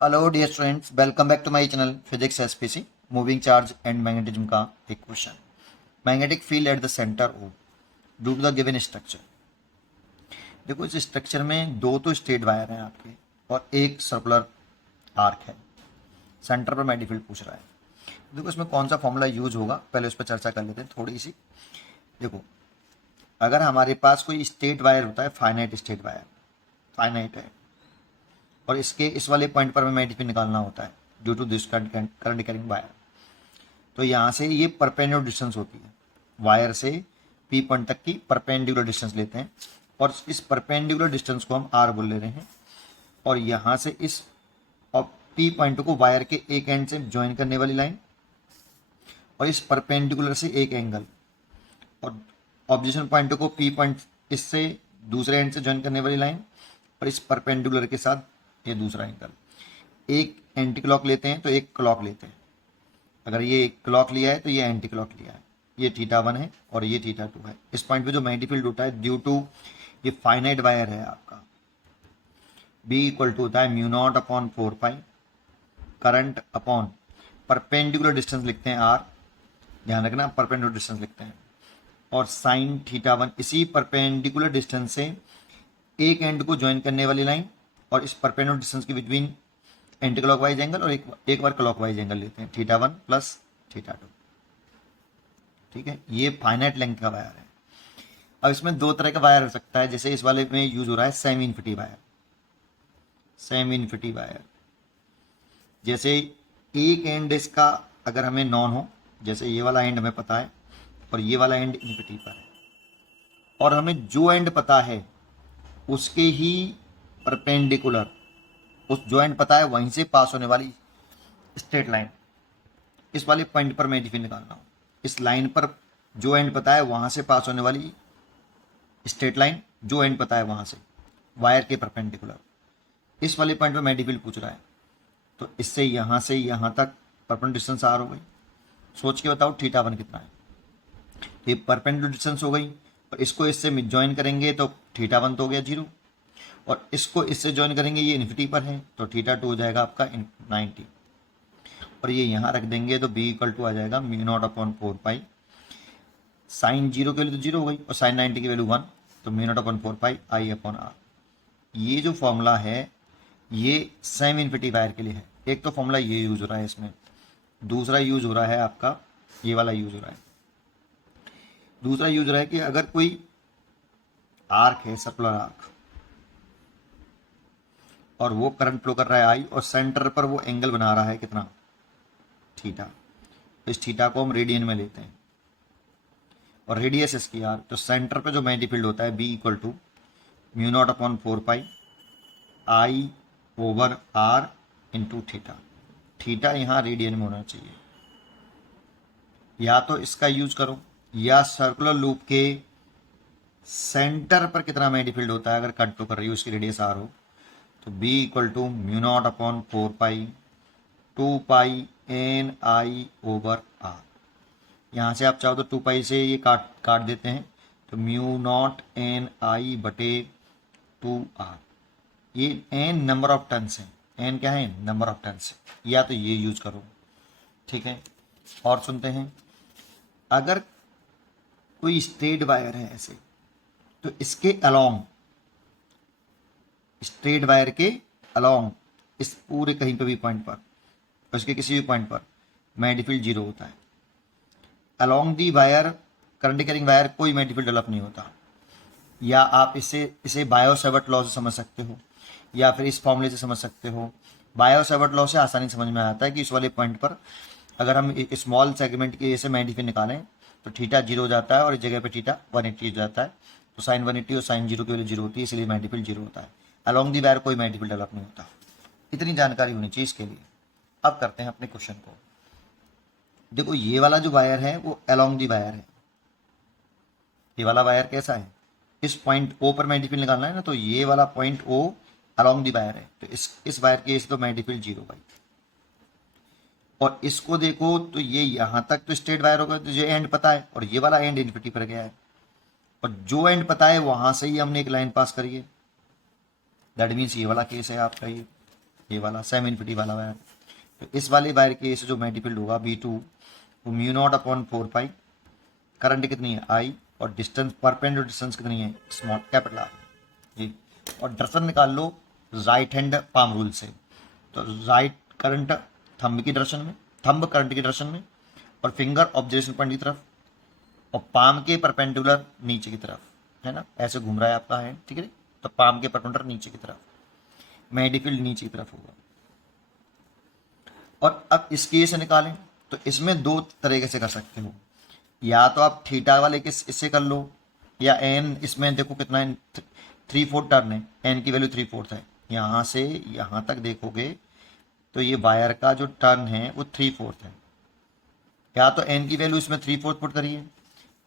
Hello dear students, welcome back to my channel physics SPC. Moving charge and magnetism का एक question. Magnetic field at the centre O due to the given structure. देखो, इस structure में दो तो straight wire हैं आपके और एक सर्कुलर आर्क है। सेंटर पर मैग्नेटिक फील्ड पूछ रहा है। देखो, इसमें कौन सा फॉर्मूला यूज होगा, पहले उस पर चर्चा कर लेते हैं थोड़ी सी। देखो, अगर हमारे पास कोई स्ट्रेट वायर होता है, फाइनाइट स्ट्रेट वायर, फाइनाइट है, और इसके इस वाले पॉइंट पर हमें मैग्नेटिक फील्ड निकालना होता है due to this current carrying wire. तो यहाँ से ये परपेंडिकुलर डिस्टेंस होती है, वायर से पी पॉइंट तक की परपेंडिकुलर डिस्टेंस लेते हैं और इस परपेंडिकुलर डिस्टेंस को हम आर बोल ले रहे हैं। और यहाँ से इस और पी पॉइंट को वायर के एक एंड से ज्वाइन करने वाली लाइन और इस परपेंडिकुलर से एक एंगल, और ऑब्जेक्शन पॉइंट को पी पॉइंट इससे दूसरे एंड से ज्वाइन करने वाली लाइन और इस परपेंडिकुलर के साथ ये दूसरा एंगल। एक एंटी क्लॉक लेते हैं तो एक क्लॉक लेते हैं। अगर ये एक क्लॉक लिया है तो ये एंटी क्लॉक लिया है। ये θ1 है और ये θ2 है। इस पॉइंट पे जो मैग्नेटिक फील्ड होता है ड्यू टू ये फाइनाइट वायर है आपका, B इक्वल टू होता है म्यू नॉट अपॉन 4 पाई करंट अपॉन परपेंडिकुलर डिस्टेंस लिखते हैं R, ध्यान रखना परपेंडिकुलर डिस्टेंस लिखते हैं, और साइन θ1 इसी परपेंडिकुलर डिस्टेंस से एक एंड को ज्वाइन करने वाली लाइन और इस परपेंडिकुलर डिस्टेंस के बिटवीन एंटी क्लॉकवाइज एंगल और एक बार क्लॉकवाइज एंगल लेते हैं, θ1 प्लस θ2। ठीक है, ये फाइनाइट लेंथ का वायर है। अब इसमें दो तरह का वायर हो सकता है, जैसे इस वाले में यूज हो रहा है semi infinity wire. Semi infinity wire जैसे एक एंड इसका अगर हमें नॉन हो, जैसे ये वाला एंड हमें पता है और ये वाला एंड इन्फिनिटी पर है, और हमें जो एंड पता है उसके ही परपेंडिकुलर, उस जो एंड पता है वहीं से पास होने वाली स्ट्रेट लाइन, इस वाले पॉइंट पर मैग्नेटिक फील्ड निकालना हो। इस लाइन पर जो एंड पता है वहां से पास होने वाली स्ट्रेट लाइन, जो एंड पता है वहां से वायर के परपेंडिकुलर, इस वाले पॉइंट पर मैग्नेटिक फील्ड पूछ रहा है। तो इससे यहां से यहां तक परपेंडिकुलर डिस्टेंस आर हो गई। सोच के बताओ θ1 कितना है। तो ये परपेंडिकुलर डिस्टेंस हो गई, और इसको इससे ज्वाइन करेंगे तो θ1 तो हो गया 0, और इसको इससे ज्वाइन करेंगे, ये इन्फिनिटी पर है तो θ2 हो जाएगा आपका 90, और ये यहाँ रख देंगे तो B इक्वल टू आ जाएगा म्यू नॉट अपॉन 4 पाई। साइन 0 की वैल्यू तो 0 हो गई और साइन 90 की वैल्यू 1, तो mu naught upon 4 pi I upon R. ये जो फॉर्मूला है ये सेम इन्फिनिटी वायर के लिए है। एक तो फॉर्मूला ये यूज हो रहा है इसमें, दूसरा यूज हो रहा है आपका ये वाला यूज हो रहा है। दूसरा यूज हो रहा है कि अगर कोई आर्क है, सर्कुलर आर्क, और वो करंट फ्लो कर रहा है आई, और सेंटर पर वो एंगल बना रहा है कितना, थीटा। तो इस थीटा को हम रेडियन में लेते हैं और रेडियस इसकी आर, तो सेंटर पर जो मैग्नेटिक फील्ड होता है B equal to mu naught upon 4 pi I over R into theta. Theta यहाँ रेडियन में होना चाहिए। या तो इसका यूज करो, या सर्कुलर लूप के सेंटर पर कितना मैग्नेटिक फील्ड होता है अगर कट फ्लो कर रही हो, उसकी रेडियस आर हो, तो B equal to mu naught upon 4 pi 2 pi N I over R. यहाँ से आप चाहो तो 2 पाई से ये काट काट देते हैं, तो म्यू नॉट एन आई बटे 2 आर। ये एन नंबर ऑफ टर्न्स है, एन क्या है, नंबर ऑफ टर्न्स। या तो ये यूज करो, ठीक है। और सुनते हैं, अगर कोई स्ट्रेट वायर है ऐसे, तो इसके अलोंग, स्ट्रेट वायर के अलोंग, इस पूरे कहीं पे भी पॉइंट पर, उसके किसी भी पॉइंट पर मैग्नेटिक फील्ड 0 होता है। Along the wire, current carrying wire, कोई मैग्नेटिक फील्ड डेवलप नहीं होता। या आप इसे बायो सेवर्ट लॉ से समझ सकते हो, या फिर इस फॉर्मूले से समझ सकते हो। बायो सेवर्ट लॉ से आसानी समझ में आता है कि इस वाले पॉइंट पर अगर हम स्मॉल सेगमेंट के ऐसे मैग्नेटिक फील्ड निकालें तो थीटा 0 हो जाता है और इस जगह पे थीटा 180 हो जाता है। तो साइन 180 और साइन 0 की वैल्यू 0 होती है, इसलिए मैग्नेटिक फील्ड 0 होता है। अलोंग दी वायर कोई मैग्नेटिक फील्ड डेवलप नहीं होता। इतनी जानकारी होनी चाहिए इसके लिए। अब करते हैं अपने क्वेश्चन को। देखो, ये वाला जो वायर है वो अलोंग दी वायर है। ये वाला वायर कैसा है, इस पॉइंट O पर मैग्नेटिक फील्ड निकालना है ना, तो ये वाला point O along the wire है, तो इस वायर की तो मैग्नेटिक फील्ड 0 भाई। और इसको देखो तो ये यहां तक तो स्ट्रेट वायर होगा, तो ये एंड पता है, और ये वाला एंड इन्फिनिटी पर गया है, और जो एंड पता है वहां से ही हमने एक लाइन पास करी है। दैट मीन्स ये वाला केस है आपका ये। ये वाला सेम इन्फिनिटी वाला वायर। तो इस वाले वायर के केस जो मैग्नेटिक फील्ड होगा V2 वो म्यू नॉट अपॉन 4 पाई, करंट कितनी है I, और डिस्टेंस परपेंडिकुलर डिस्टेंस कितनी है स्मॉल कैपिटल R जी। और डायरेक्शन निकाल लो राइट हैंड पाम रूल से। तो राइट करंट थंब की डायरेक्शन में, थंब करंट की डायरेक्शन में, और फिंगर ऑब्जर्वेशन पॉइंट की तरफ, और पाम के परपेंडिकुलर नीचे की तरफ, है ना, ऐसे घूम रहा है आपका हैंड, ठीक है। तो पाम के परपेंडिकुलर नीचे की तरफ, मैग्नेटिक फील्ड नीचे की तरफ होगा। और अब इस केस से निकालें तो इसमें दो तरीके से कर सकते हो, या तो आप थीटा वाले के इससे कर लो, या एन, इसमें देखो कितना है 3/4 टर्न है, एन की वैल्यू 3/4 है। यहाँ से यहाँ तक देखोगे तो ये वायर का जो टर्न है वो 3/4 है। या तो एन की वैल्यू इसमें 3/4 पुट करिए,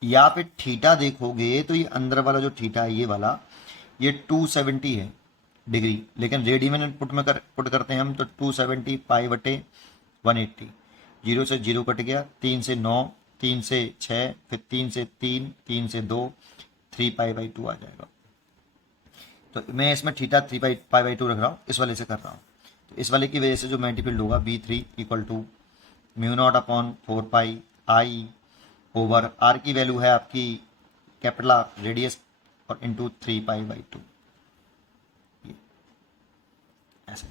या फिर थीटा देखोगे तो ये अंदर वाला जो थीटा है ये वाला, ये 270 है डिग्री, लेकिन रेडियन में पुट करते हैं हम तो 270 पाई बटे 180। 0 से 0 कट गया, 3 से 9, 3 से 6, फिर 3 से 3, 3 से 2, 3 पाई बाई 2 आ जाएगा। तो मैं इसमें थीटा 3 पाई बाई 2 रख रहा हूँ, इस वाले से कर रहा हूँ। तो इस वाले की वजह से जो मैग्नेटिक फील्ड होगा V3 equal to mu naught upon 4 pi I over R की वैल्यू है आपकी कैपिटल R रेडियस, और इंटू 3 पाई बाई 2। ऐसे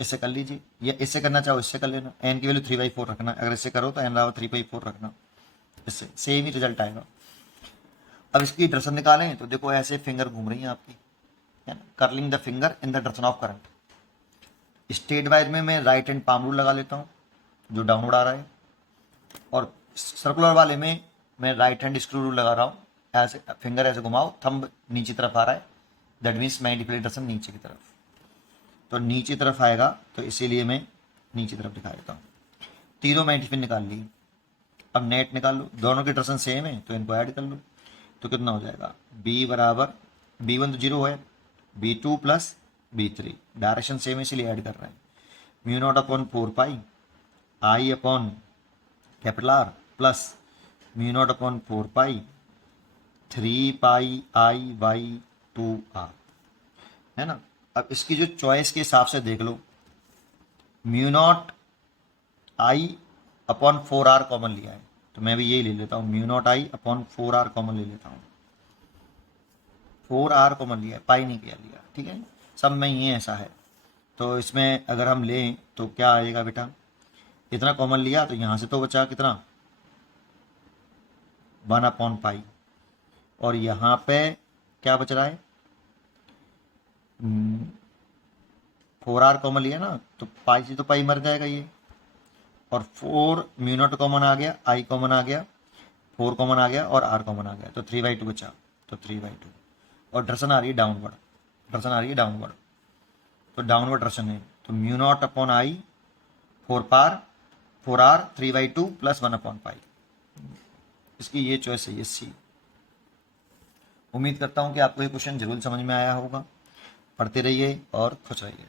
इससे कर लीजिए, या इससे करना चाहो इससे कर लेना, एन की वैल्यू 3/4 रखना, अगर इससे करो तो एन बराबर 3/4 रखना, इससे सेम ही रिजल्ट आएगा। अब इसकी डायरेक्शन निकालें तो देखो ऐसे फिंगर घूम रही हैं आपकी, है ना, curling the finger in the direction of current. Straight wire में मैं राइट हैंड पाम रूल लगा लेता हूँ जो डाउनवर्ड आ रहा है, और सर्कुलर वाले में मैं राइट हैंड स्क्रू रूल लगा रहा हूँ, ऐसे फिंगर ऐसे घुमाओ, थंब नीचे तरफ आ रहा है, that means magnetic field direction नीचे की तरफ, तो नीचे तरफ आएगा, तो इसीलिए मैं नीचे तरफ दिखा देता हूँ। तीनों मैग्नेटिक फील्ड निकाल ली। अब नेट निकाल लो, दोनों की डायरेक्शन सेम है तो इनको ऐड कर लो, तो कितना हो जाएगा B बराबर B1 तो 0 है, B2 plus B3, direction same है इसीलिए ऐड कर रहे हैं। Mu naught upon 4 pi I upon capital R plus mu naught upon 4 pi 3 pi I/2R, है ना। अब इसकी जो चॉइस के हिसाब से देख लो, mu naught I upon 4R common लिया है, तो मैं भी यही ले लेता हूँ, mu naught I upon 4R common ले लेता हूँ, 4R कॉमन लिया है, पाई नहीं किया लिया, ठीक है, सब में ये ऐसा है। तो इसमें अगर हम लें तो क्या आएगा बेटा, इतना कॉमन लिया तो यहाँ से तो बचा कितना 1 अपॉन पाई, और यहाँ पे क्या बच रहा है 4R कॉमन लिया ना, तो पाई से तो पाई मर जाएगा ये, और 4 म्यू नॉट कॉमन आ गया, I कॉमन आ गया, 4 कॉमन आ गया, और R कॉमन आ गया, तो 3/2 बचा, तो 3/2। और डायरेक्शन आ रही है डाउनवर्ड, डायरेक्शन आ रही है डाउनवर्ड, तो डाउनवर्ड डायरेक्शन है, तो mu naught upon I 4R 3/2 plus 1 upon pi, इसकी ये चॉइस है, ये सी। उम्मीद करता हूँ कि आपको ये क्वेश्चन जरूर समझ में आया होगा। पढ़ते रहिए और खुश रहिए।